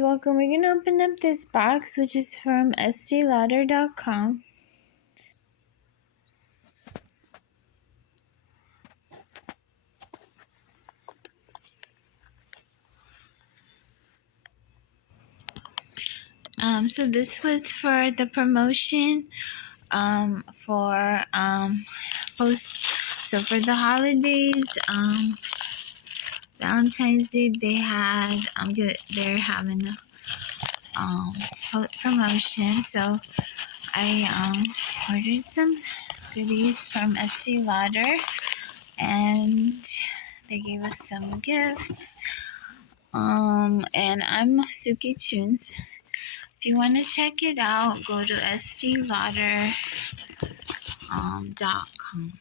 guys, welcome. We're going to open up this box, which is from Estee-Lauder.com. So this was for the promotion for so for the holidays, Valentine's Day, they had they're having a promotion. So I ordered some goodies from Estee Lauder, and they gave us some gifts. And I'm Suki-Toons. If you want to check it out, go to Estee-Lauder.com.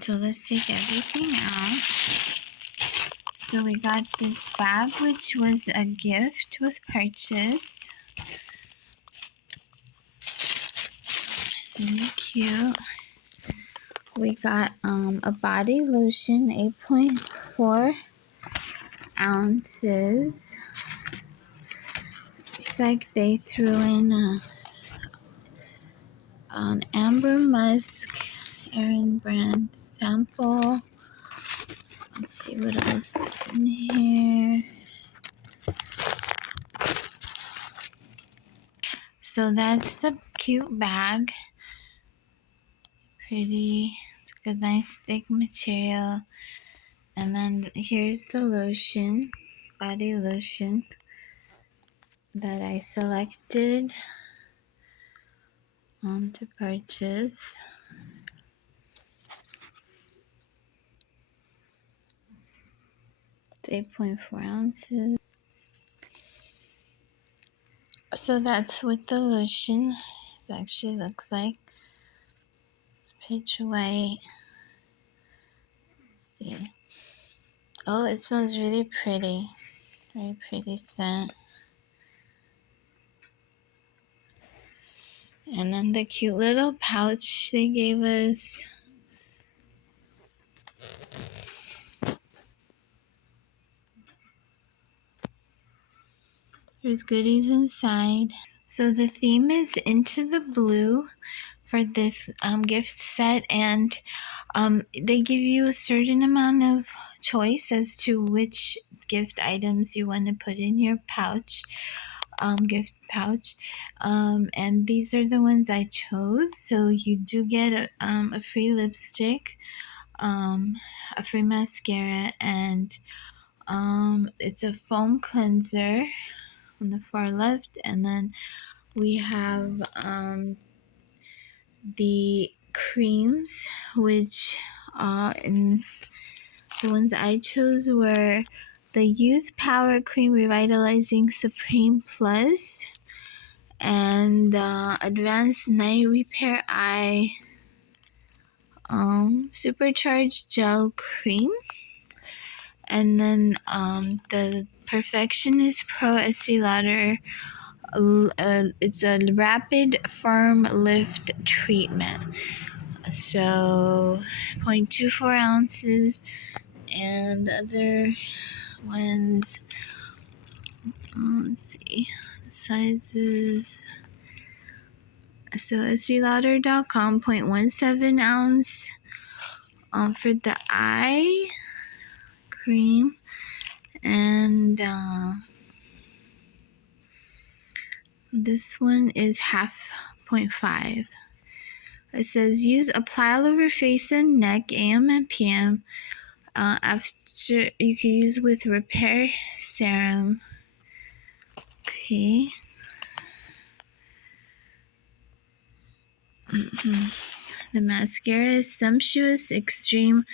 So let's take everything out. So we got this bag, which was a gift with purchase. Really cute. We got a body lotion, 8.4 ounces. It's like they threw in an Amber Musk Erin brand sample. Let's see what else is in here. So that's the cute bag. Pretty. It's a nice thick material. And then here's the lotion, body lotion that I selected to purchase. It's 8.4 ounces. So that's what the lotion actually looks like. It's pitch white. Let's see. Oh, it smells really pretty. Very pretty scent. And then the cute little pouch they gave us. There's goodies inside. So the theme is Into the Blue for this gift set, and they give you a certain amount of choice as to which gift items you want to put in your pouch, gift pouch, and these are the ones I chose. So you do get a free lipstick, a free mascara, and it's a foam cleanser on the far left, and then we have the creams, which in the ones I chose were the Youth Power Cream Revitalizing Supreme Plus and Advanced Night Repair Eye Supercharged Gel Cream, and then the Perfectionist Pro Estee Lauder. It's a rapid firm lift treatment. So 0.24 ounces, and the other ones, let's see, sizes. So Estee-Lauder.com, 0.17 ounce for the eye cream, and this one is 0.5. It says apply all over face and neck, AM and PM. After you can use with repair serum. Okay. The mascara is Sumptuous Extreme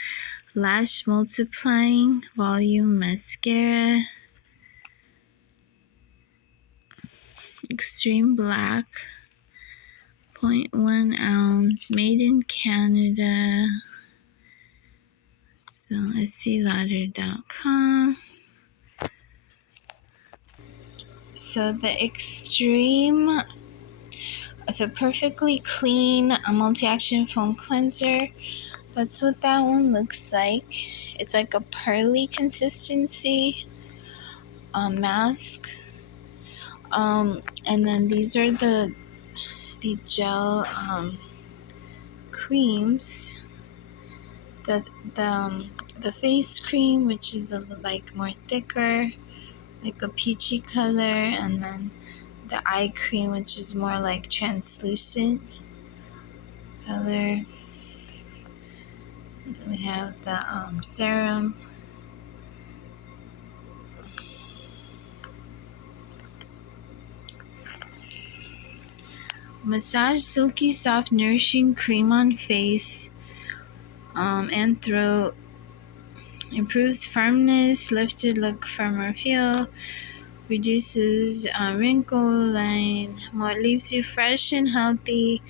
Lash Multiplying Volume Mascara. Extreme Black. 0.1 ounce. Made in Canada. So Estee-Lauder.com. So the Extreme, so Perfectly Clean Multi-Action Foam Cleanser. That's what that one looks like. It's like a pearly consistency mask. And then these are the gel creams. The the um, the face cream, which is like more thicker, like a peachy color, and then the eye cream, which is more like translucent color. We have the serum. Massage silky soft nourishing cream on face and throat. Improves firmness, lifted look, firmer feel. Reduces wrinkle line. More leaves you fresh and healthy.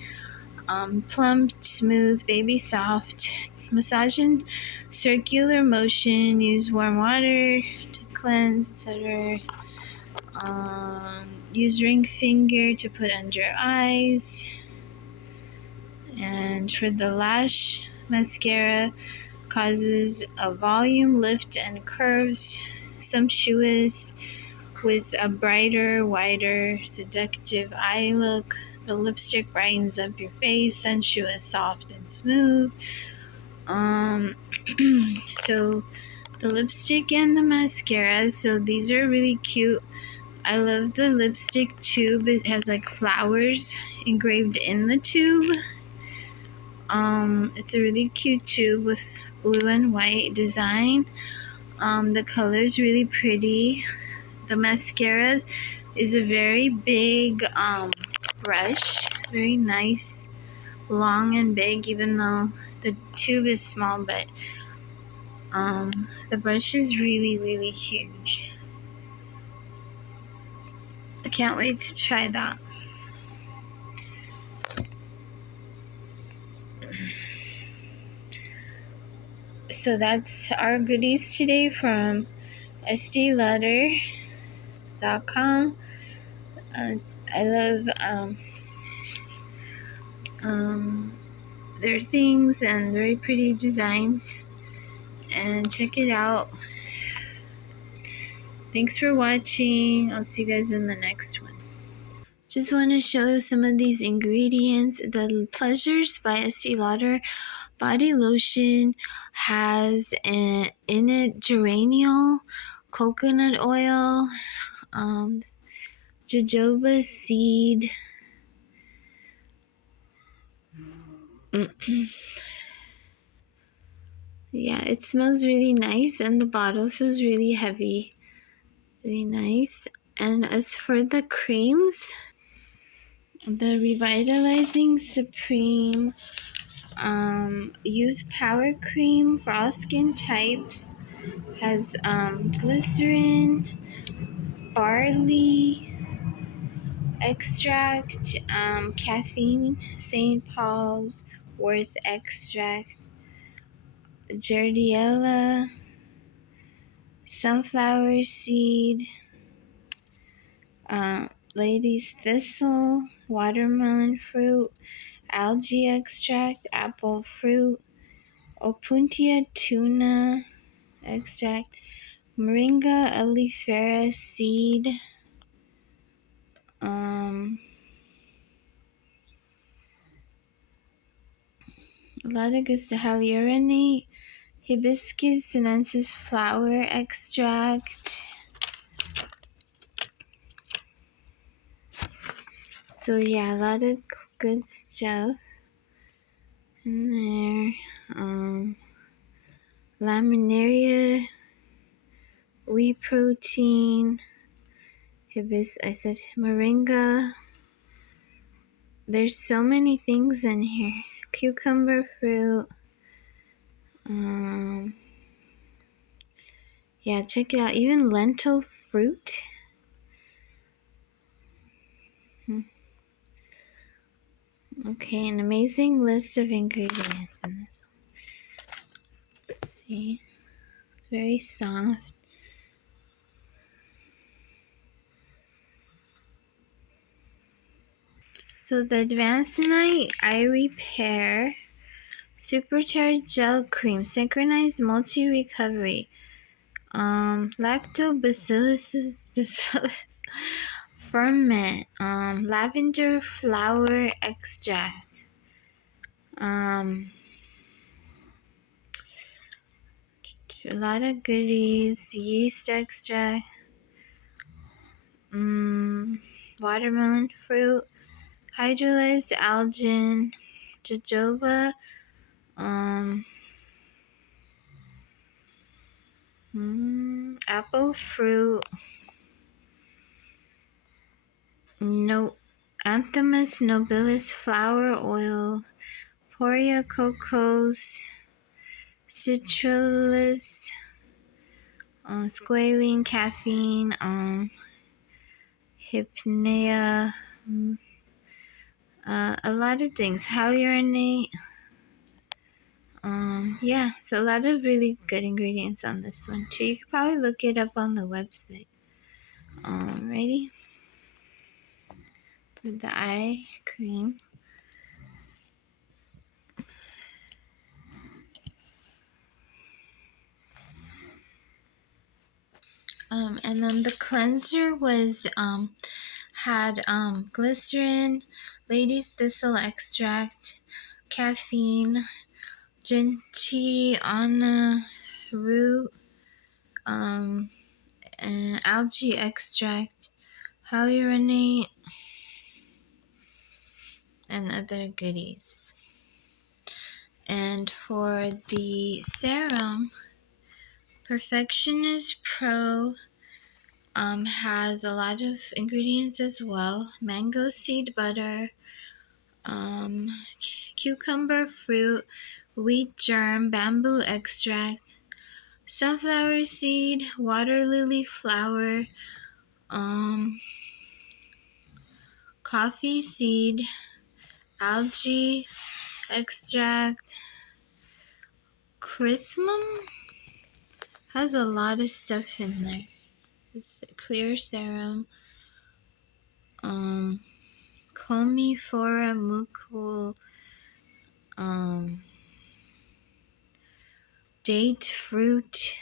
Plump, smooth, baby soft. Massage in circular motion. Use warm water to cleanse, etc. Use ring finger to put under eyes. And for the lash mascara, causes a volume lift and curves, sumptuous, with a brighter, wider, seductive eye look. The lipstick brightens up your face, sensuous, soft, and smooth. So the lipstick and the mascara. So these are really cute. I love the lipstick tube. It has like flowers engraved in the tube. It's a really cute tube with blue and white design. The color is really pretty. The mascara is a very big brush, very nice, long and big, even though the tube is small, but the brush is really, really huge. I can't wait to try that. So that's our goodies today from Estee-Lauder.com. I love their things and very pretty designs, and check it out. Thanks for watching. I'll see you guys in the next one. Just want to show some of these ingredients. The Pleasures by Estee Lauder body lotion has in it geraniol, coconut oil, jojoba seed, yeah, it smells really nice, and the bottle feels really heavy, really nice. And as for the creams, the Revitalizing Supreme Youth Power Cream for all skin types has glycerin, barley extract, caffeine, St. Paul's Worth extract, Jardiella, sunflower seed, lady's thistle, watermelon fruit, algae extract, apple fruit, opuntia tuna extract, moringa oleifera seed, a lot of good stuff. Hyaluronate, hibiscus sinensis flower extract. So yeah, a lot of good stuff in there. Laminaria, whey protein, I said moringa. There's so many things in here. Cucumber fruit. Yeah, check it out. Even lentil fruit. Okay, an amazing list of ingredients in this. Let's see. It's very soft. So the Advanced Night Eye Repair Supercharged Gel Cream, Synchronized Multi-Recovery, Lactobacillus Ferment, Lavender Flower Extract, a lot of goodies, yeast extract, watermelon fruit, hydrolyzed algin, jojoba, apple fruit, no, Anthemus nobilis flower oil, Poria cocos, citrulus, squalene, caffeine, hypnea, a lot of things, hyaluronate. Yeah, so a lot of really good ingredients on this one too. You could probably look it up on the website. Ready for the eye cream. And then the cleanser was had glycerin, lady's thistle extract, caffeine, gentiana root, and algae extract, hyaluronate, and other goodies. And for the serum, Perfectionist Pro has a lot of ingredients as well. Mango seed butter, cucumber fruit, wheat germ, bamboo extract, sunflower seed, water lily flower, coffee seed, algae extract, chrysanthemum, has a lot of stuff in there. It's a clear serum, comifora mucul, date fruit,